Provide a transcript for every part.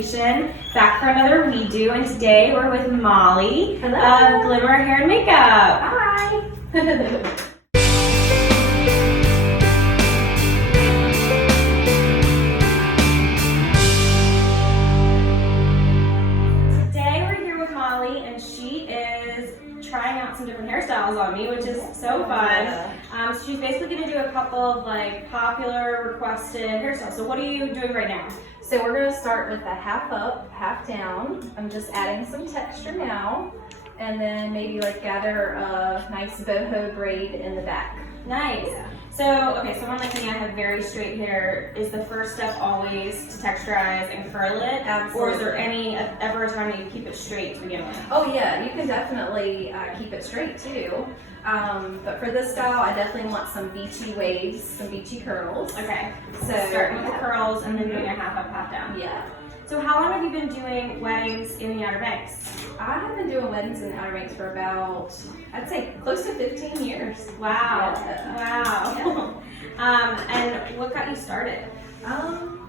Station, back for another redo, and today we're with Mollie Hello. of Glimmer Hair Makeup. Hi. Today we're here with Mollie, and she is trying out some different hairstyles on me, which is so fun. So she's basically going to do a couple of like popular requested hairstyles. So what are you doing right now? So we're going to start with a half up, half down. I'm just adding some texture now, and then maybe like gather a nice boho braid in the back. Nice. Yeah. So, okay, someone like me, I have very straight hair. Is the first step always to texturize and curl it? Absolutely. Or is there ever a time that you keep it straight to begin with? Oh yeah, you can definitely keep it straight too. But for this style, I definitely want some beachy waves, some beachy curls. Okay, So starting with the curls and then doing a half up, half down. Yeah. So how long have you been doing weddings in the Outer Banks? I have been doing weddings in the Outer Banks for about, I'd say, close to 15 years. Wow. Yeah. Wow. And what got you started?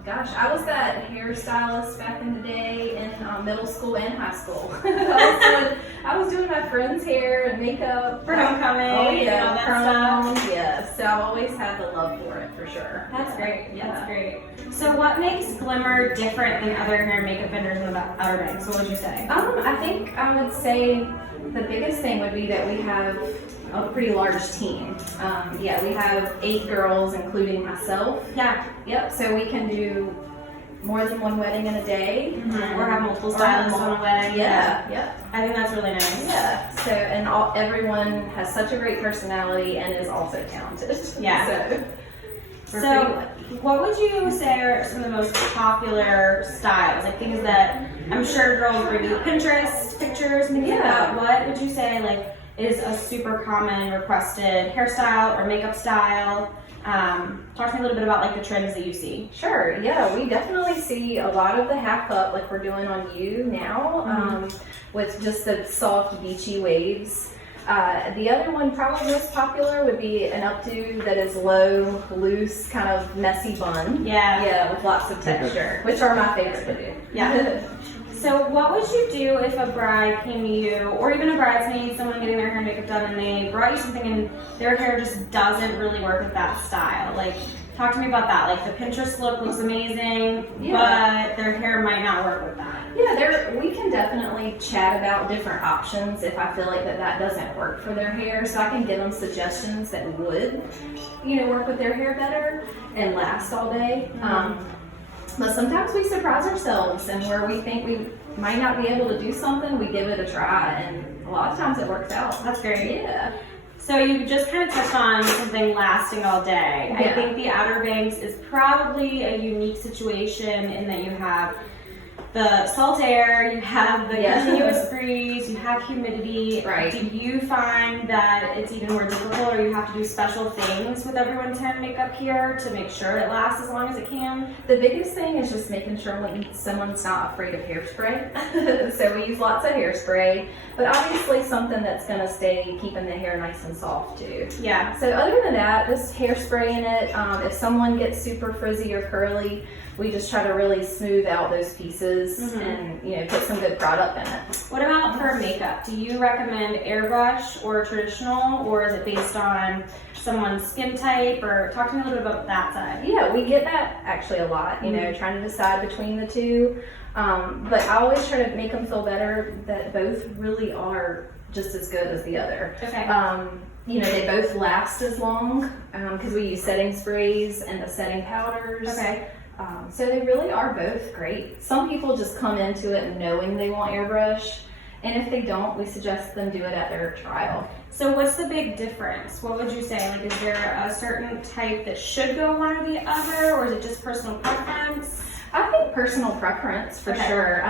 Gosh, I was that hairstylist back in the day in middle school and high school. I was doing my friends' hair and makeup. For homecoming Oh yeah, and all that stuff? Yeah, so I've always had the love for it, for sure. That's great. Yeah. That's great. So what makes Glimmer different than other hair and makeup vendors in the Outer Banks? What would you say? I think I would say the biggest thing would be that we have a pretty large team. Yeah, we have 8 girls, including myself. Yeah. Yep, so we can do more than one wedding in a day. Or have multiple stylists on a wedding. Yeah, yeah. I think that's really nice. Yeah, so, and everyone has such a great personality and is also talented. Yeah. So, So, what would you say are some of the most popular styles? Like things that I'm sure girls bring you Pinterest pictures, maybe like that. What would you say like is a super common requested hairstyle or makeup style? Talk to me a little bit about like the trends that you see. Sure, yeah, we definitely see a lot of the half up like we're doing on you now, with just the soft beachy waves. The other one probably most popular would be an updo that is low, loose, kind of messy bun. Yeah. Yeah, with lots of texture, which are my favorite to do. Yeah. So what would you do if a bride came to you, or even a bridesmaid, someone getting their hair and makeup done, and they brought you something and their hair just doesn't really work with that style? Like, talk to me about that. Like, the Pinterest look looks amazing, but their hair might not work with that. Yeah, we can definitely chat about different options if I feel like that doesn't work for their hair. So I can give them suggestions that would, work with their hair better and last all day. But sometimes we surprise ourselves, and where we think we might not be able to do something, we give it a try, and a lot of times it works out. That's great. Yeah. So you just kind of touched on something lasting all day. Yeah. I think the Outer Banks is probably a unique situation in that you have the salt air, you have the continuous breeze, you have humidity. Right. Do you find that it's even more difficult, or you have to do special things with everyone's hair and makeup here to make sure it lasts as long as it can? The biggest thing is just making sure when someone's not afraid of hairspray. So we use lots of hairspray, but obviously something that's gonna stay keeping the hair nice and soft too. Yeah. So other than that, just hairspray in it. If someone gets super frizzy or curly, we just try to really smooth out those pieces and put some good product in it. What about for makeup? Do you recommend airbrush or traditional, or is it based on someone's skin type? Or talk to me a little bit about that side. Yeah, we get that actually a lot, trying to decide between the two. But I always try to make them feel better that both really are just as good as the other. Okay. They both last as long because we use setting sprays and the setting powders. Okay. So they really are both great. Some people just come into it knowing they want airbrush, and if they don't, we suggest them do it at their trial. So what's the big difference? What would you say? Like, is there a certain type that should go one or the other, or is it just personal preference? I think personal preference for sure.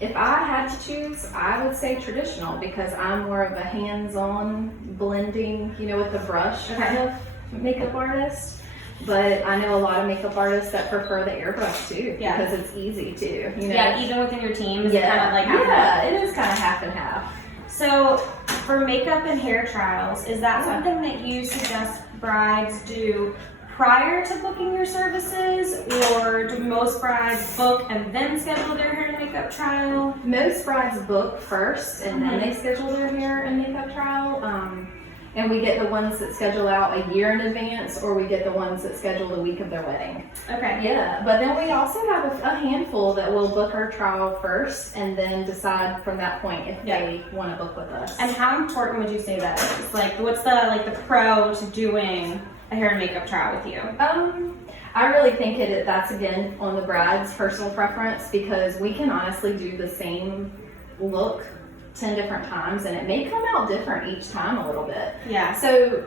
If I had to choose, I would say traditional because I'm more of a hands-on blending, with the brush kind of makeup artist. But I know a lot of makeup artists that prefer the airbrush too, because it's easy too. Yeah, even within your team, is it kind of like half and half? It is kind of half and half. So for makeup and hair trials, is that something that you suggest brides do prior to booking your services, or do most brides book and then schedule their hair and makeup trial? Most brides book first and then they schedule their hair and makeup trial. And we get the ones that schedule out a year in advance, or we get the ones that schedule the week of their wedding. Okay. Yeah, but then we also have a handful that will book our trial first and then decide from that point if they want to book with us. And how important would you say that is? Like, what's the pro to doing a hair and makeup trial with you? I really think that's again on the bride's personal preference, because we can honestly do the same look 10 different times and it may come out different each time a little bit. Yeah. So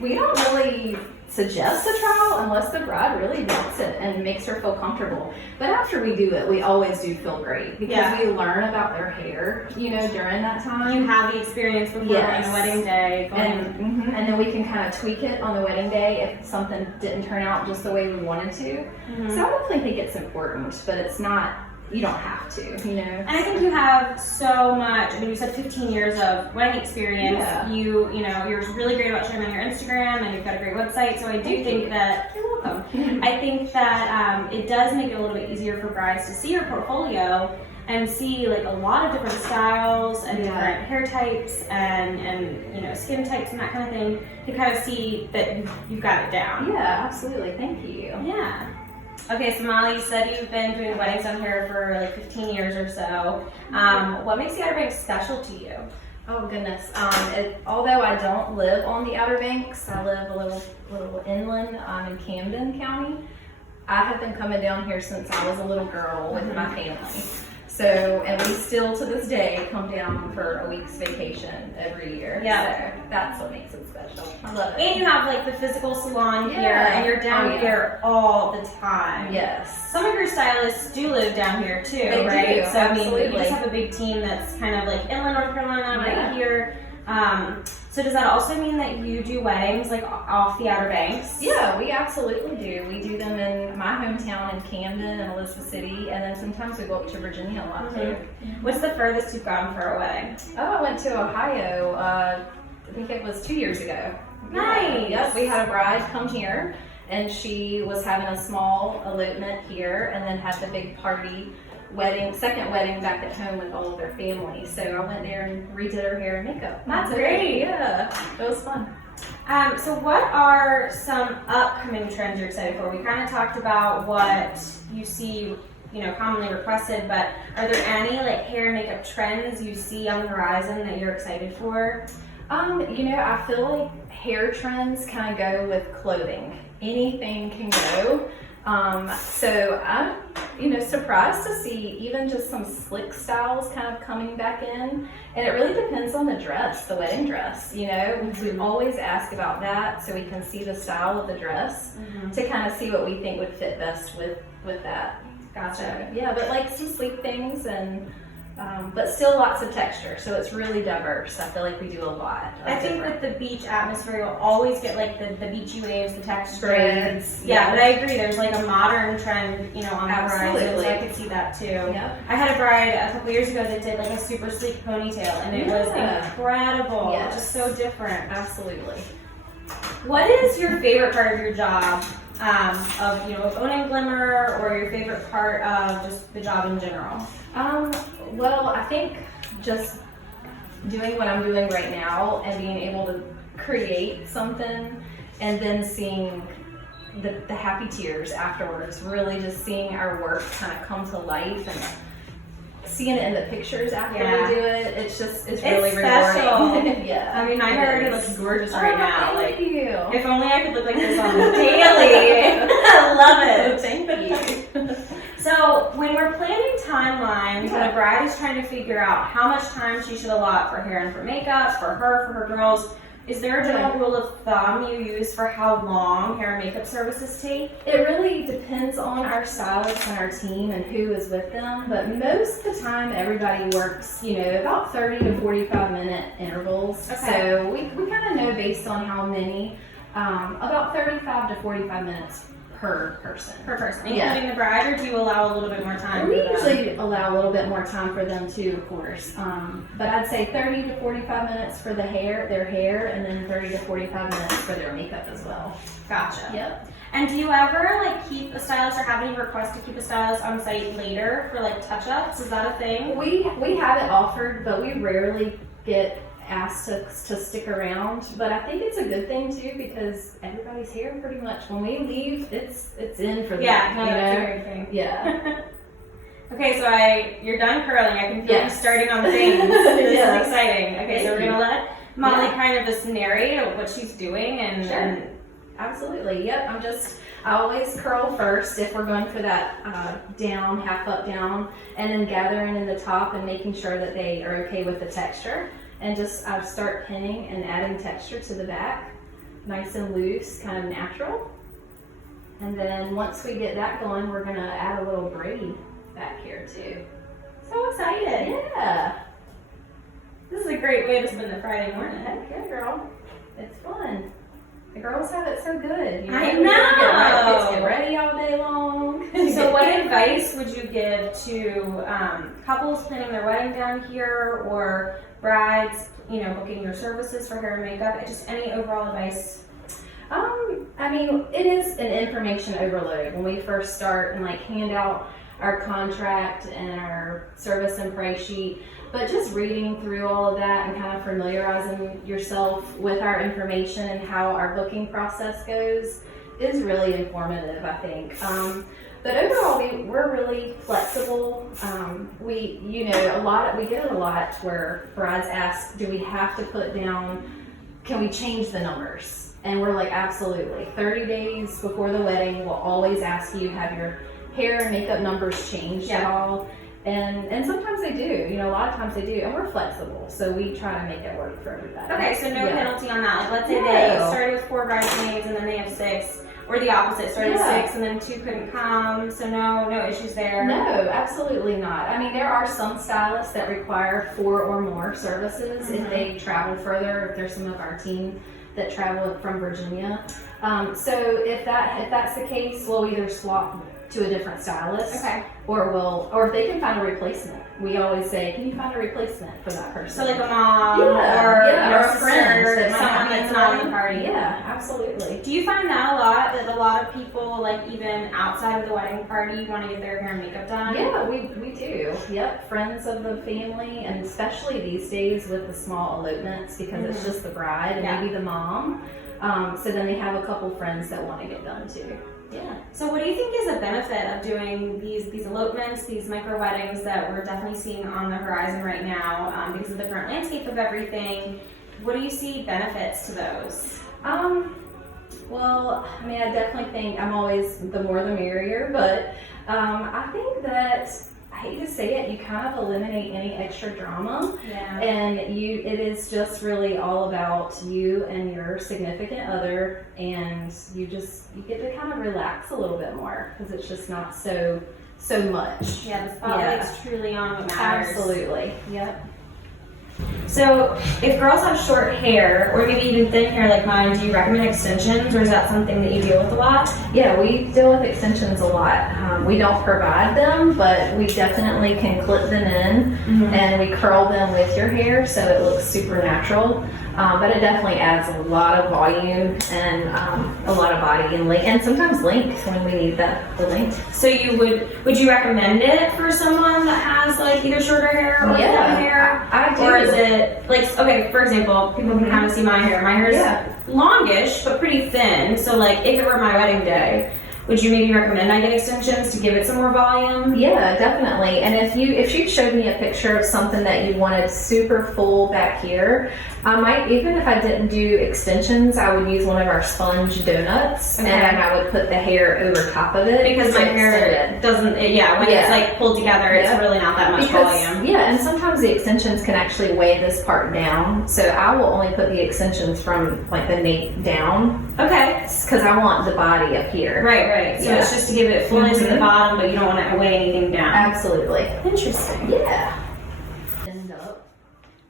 we don't really suggest a trial unless the bride really wants it and makes her feel comfortable. But after we do it, we always do feel great because we learn about their hair, during that time. You have the experience before on the wedding day. And then we can kind of tweak it on the wedding day if something didn't turn out just the way we wanted to. So I definitely think it's important, but it's not, you don't have to, And I think you have so much. I mean, you said 15 years of wedding experience. Yeah. You're really great about sharing on your Instagram, and you've got a great website. So I do think that you're welcome. I think that it does make it a little bit easier for brides to see your portfolio and see like a lot of different styles and different hair types and skin types and that kind of thing, to kind of see that you've got it down. Yeah, absolutely. Thank you. Yeah. Okay, so Mollie, you said you've been doing weddings down here for like 15 years or so. What makes the Outer Banks special to you? Oh goodness. Although I don't live on the Outer Banks, I live a little inland in Camden County. I have been coming down here since I was a little girl with my family. So, and we still to this day come down for a week's vacation every year. Yeah. So that's what makes it special. I love it. And you have like the physical salon here, and you're down here all the time. Yes. Some of your stylists do live down here too, They right? do, So absolutely. I mean, you just have a big team that's kind of like inland North Carolina, Yeah. right here. So does that also mean that you do weddings like off the Outer Banks? Yeah, we absolutely do. We do them in my hometown in Camden and Elizabeth City, and then sometimes we go up to Virginia a lot too. What's the furthest you've gone for a wedding? Oh, I went to Ohio, I think it was 2 years ago. Nice. Yep, we had a bride come here, and she was having a small elopement here, and then had the big party second wedding back at home with all of their family. So I went there and redid her hair and makeup. That's great. Yeah, it was fun. So what are some upcoming trends you're excited for? We kind of talked about what you see, commonly requested, but are there any like hair and makeup trends you see on the horizon that you're excited for? I feel like hair trends kind of go with clothing. Anything can go. So I'm, surprised to see even just some slick styles kind of coming back in. And it really depends on the dress, the wedding dress, We always ask about that so we can see the style of the dress to kind of see what we think would fit best with that. Gotcha. Yeah, but like some sleek things and but still lots of texture, so it's really diverse. I feel like we do a lot. I think with the beach atmosphere, you'll always get like the beachy waves, the texture. Braids. Yeah, but I agree. There's like a modern trend, on the horizon, so I could see that too. Yep. I had a bride a couple years ago that did like a super sleek ponytail, and it was incredible. Yes. Just so different. Absolutely. What is your favorite part of your job? Of owning Glimmer, or your favorite part of just the job in general? Well, I think just doing what I'm doing right now and being able to create something and then seeing the happy tears afterwards, really just seeing our work kind of come to life and seeing it in the pictures after we do it, it's really special. rewarding. Yeah. I mean, my hair looks gorgeous right now. Thank you. If only I could look like this on the daily. I love it. Thank you. So when we're planning timelines, when a bride is trying to figure out how much time she should allot for hair and for makeup, for her girls, is there a general rule of thumb you use for how long hair and makeup services take? It really depends on our stylists and our team and who is with them, but most of the time everybody works, about 30 to 45 minute intervals. Okay. So we kind of know based on how many, about 35 to 45 minutes per person. Per person, including the bride, or do you allow a little bit more time? We usually allow a little bit more time for them too, of course. But I'd say 30 to 45 minutes for their hair, and then 30 to 45 minutes for their makeup as well. Gotcha. Yep. And do you ever like keep a stylist or have any requests to keep a stylist on site later for like touch-ups? Is that a thing? We have it offered, but we rarely get asked to stick around. But I think it's a good thing too, because everybody's hair pretty much when we leave, it's in for them. Yeah, no, that's a great thing. Yeah. Okay, so you're done curling. I can feel you starting on the bangs. This is exciting. Okay, so we're gonna let Mollie kind of just narrate what she's doing and. Sure. Absolutely. Yep. I always curl first if we're going for that down, half up down, and then gathering in the top and making sure that they are okay with the texture. And just start pinning and adding texture to the back, nice and loose, kind of natural. And then once we get that going, we're gonna add a little braid back here too. So excited. Yeah. This is a great way to spend the Friday morning. Heck yeah, girl. It's fun. The girls have it so good. I know. Get ready all day long. So what advice would you give to couples planning their wedding down here, or brides, booking your services for hair and makeup? Just any overall advice? I mean, it is an information overload when we first start and hand out our contract and our service and price sheet. But just reading through all of that and kind of familiarizing yourself with our information and how our booking process goes is really informative, I think. But overall, we're really flexible. We get it a lot where brides ask, do we have to put down, can we change the numbers? And we're like, absolutely. 30 days before the wedding, we'll always ask you, have your hair and makeup numbers changed at all? And sometimes they do, a lot of times they do, and we're flexible, so we try to make it work for everybody. Okay, so no penalty on that. Like, let's say they started with 4 bridesmaids and then they have 6, or the opposite, started with 6 and then 2 couldn't come, so no issues there. No, absolutely not. I mean, there are some stylists that require 4 or more services if they travel further, if there's some of our team that travel from Virginia. So if that's the case, we'll either swap to a different stylist, or if they can find a replacement. We always say, can you find a replacement for that person? So like a mom or a friend, or someone that's not in the party. Yeah, absolutely. Do you find that a lot, that a lot of people, like even outside of the wedding party, want to get their hair and makeup done? Yeah, we do. Yep, friends of the family, and especially these days with the small elopements, because it's just the bride and maybe the mom. So then they have a couple friends that want to get done too. Yeah. So what do you think is a benefit of doing these elopements, these micro weddings that we're definitely seeing on the horizon right now, because of the current landscape of everything? What do you see benefits to those? Well, I mean, I definitely think I'm always the more the merrier, but I think that, I hate to say it, you kind of eliminate any extra drama. Yeah. And it is just really all about you and your significant other, and you get to kind of relax a little bit more, because it's just not so much. Yeah, the spotlight's truly on what matters. Absolutely. Yep. So if girls have short hair, or maybe even thin hair like mine, do you recommend extensions, or is that something that you deal with a lot? Yeah, we deal with extensions a lot. We don't provide them, but we definitely can clip them in, and we curl them with your hair so it looks super natural. But it definitely adds a lot of volume and a lot of body and length, and sometimes length when we need the length. So would you recommend it for someone that has like either shorter hair or thin hair? I do. Or is it like, okay, for example, people can kind of see my hair. My hair is longish but pretty thin. So like if it were my wedding day, would you maybe recommend I get extensions to give it some more volume? Yeah, definitely. And if you showed me a picture of something that you wanted super full back here, I might, even if I didn't do extensions, I would use one of our sponge donuts, and I would put the hair over top of it. Because my hair doesn't, when it's like pulled together, it's really not that much volume. Yeah, and sometimes the extensions can actually weigh this part down. So I will only put the extensions from like the nape down. Okay. Because I want the body up here. Right. So it's just to give it fullness at the bottom, but you don't want to weigh anything down. Absolutely. Interesting. Yeah. End up,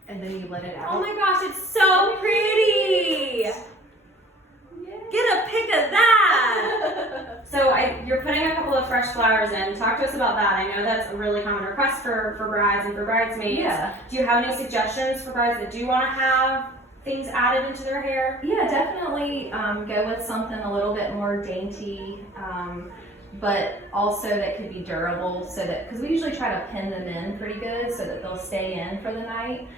and then you let it out. Oh my gosh, it's so pretty! Yeah. Get a pic of that! So putting a couple of fresh flowers in. Talk to us about that. I know that's a really common request for brides and for bridesmaids. Yeah. Do you have any suggestions for brides that do want to have things added into their hair? Yeah, definitely go with something a little bit more dainty, but also that could be durable, so that, because we usually try to pin them in pretty good so that they'll stay in for the night.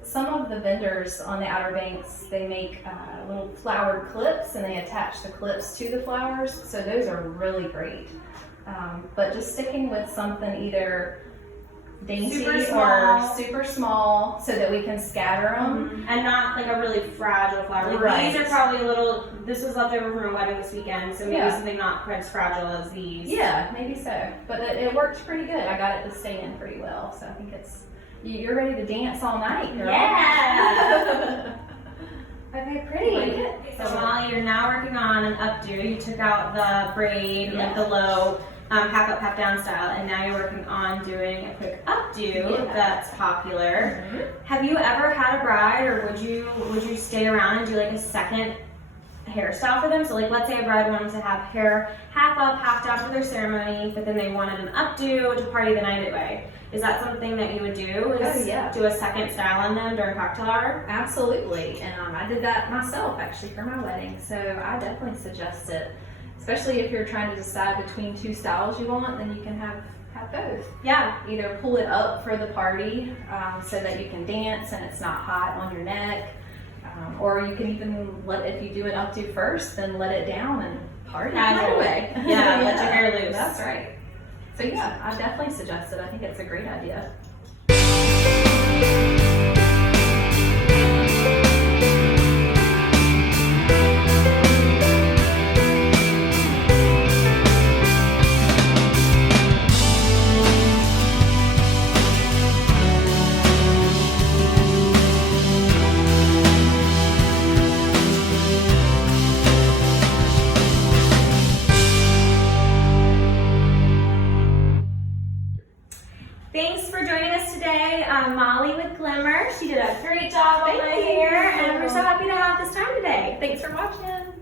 Some of the vendors on the Outer Banks, they make little flowered clips, and they attach the clips to the flowers, so those are really great. But just sticking with something either dainty or super small, so that we can scatter them. And not like a really fragile flower. Like Right. These are probably a little, this was left over from a wedding this weekend, so maybe Yeah. something not quite as fragile as these. Yeah, maybe so. But it worked pretty good. I got it to stay in pretty well, so I think you're ready to dance all night, girl. Yeah! Okay, pretty. Like it? So Molly, you're now working on an updo. You took out the braid, like the low half up, half down style, and now you're working on doing a quick updo that's popular. Have you ever had a bride, or would you stay around and do like a second hairstyle for them? So like, let's say a bride wanted to have hair half up, half down for their ceremony, but then they wanted an updo to party the night away. Is that something that you would do? Do a second style on them during cocktail hour? Absolutely, and I did that myself actually for my wedding, so I definitely suggest it. Especially if you're trying to decide between two styles you want, then you can have both. Yeah. Either pull it up for the party so that you can dance and it's not hot on your neck, or you can even if you do an updo first, then let it down and party right away. Yeah, let your hair loose. That's right. So yeah, I definitely suggest it. I think it's a great idea. Thanks for joining us today, Molly with Glimmer. She did a great job on my hair, and we're so happy to have this time today. Thanks for watching.